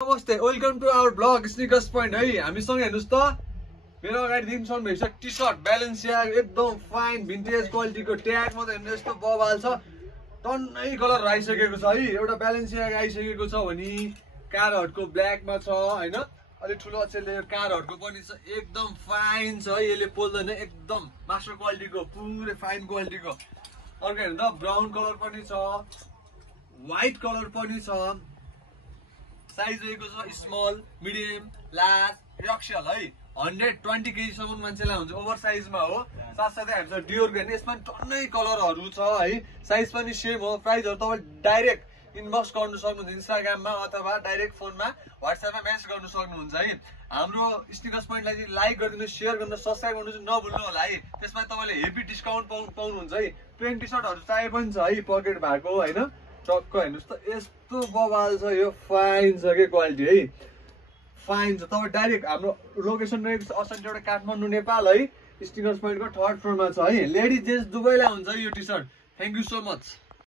नमस्ते, welcome to our blog sneakers point है। हामीसँग हेर्नुस् त मेरो अगाडि दिनसम्म भेट्छ टी सर्ट ब्यालेन्सिया एकदम फाइन भिन्टेज क्वालिटीको ट्याग मात्रै हेर्नु यस्तो बबाल छ। टन्नै कलर आइसकेको छ है। एउटा ब्यालेन्सिया आइसकेको छ भने कारहटको ब्ल्याकमा छ हैन, अलि ठुलो अक्षरले कारहटको पनि छ, एकदम फाइन छ है। यसले पोल्दैन, एकदम मास्टर क्वालिटीको पुरै फाइन क्वालिटीको। अर्को हेर्नु त ब्राउन कलर पनि छ, व्हाइट कलर पनि छ। साइज रहेको छ स्मल, मिडियम, लार्ज, एक्सएल है। 120 केजी सम्म मान्छेलाई हुन्छ, ओभर साइजमा हो। साथसाथै हामीसँग डियोरको हेर्ने यसमा टन्नै कलरहरू छ है। साइज पनि सेम हो। प्राइसहरू तपाईँ डाइरेक्ट इनबक्स गर्नु सक्नुहुन्छ इन्स्टाग्राममा अथवा डाइरेक्ट फोनमा व्हाट्सएपमा मेसेज गर्नु सक्नुहुन्छ है। हाम्रो स्निकर्स पोइन्टलाई चाहिँ लाइक गरिदिनु, सेयर गर्नु, सब्सक्राइब गर्नु चाहिँ नभुल्नु होला है। त्यसमा तपाईँले हेभी डिस्काउन्ट पाउनुहुन्छ है। पेन्ट टी सर्टहरू चाहिए पनि छ है, पकेट भएको होइन। टक्क हेर्नुहोस् त यस्तो बबाल छ, यो फाइन छ के क्वालिटी है, फाइन छ। तपाईँ डाइरेक्ट हाम्रो लोकेसन रहेको छ असन्चौडा काठमाडौँ नेपाल है। स्निकर्स पोइन्टको 3rd फ्लोरमा छ है। लेडिज जेन्ट्स दुवैलाई हुन्छ यो T shirt. Thank you so much.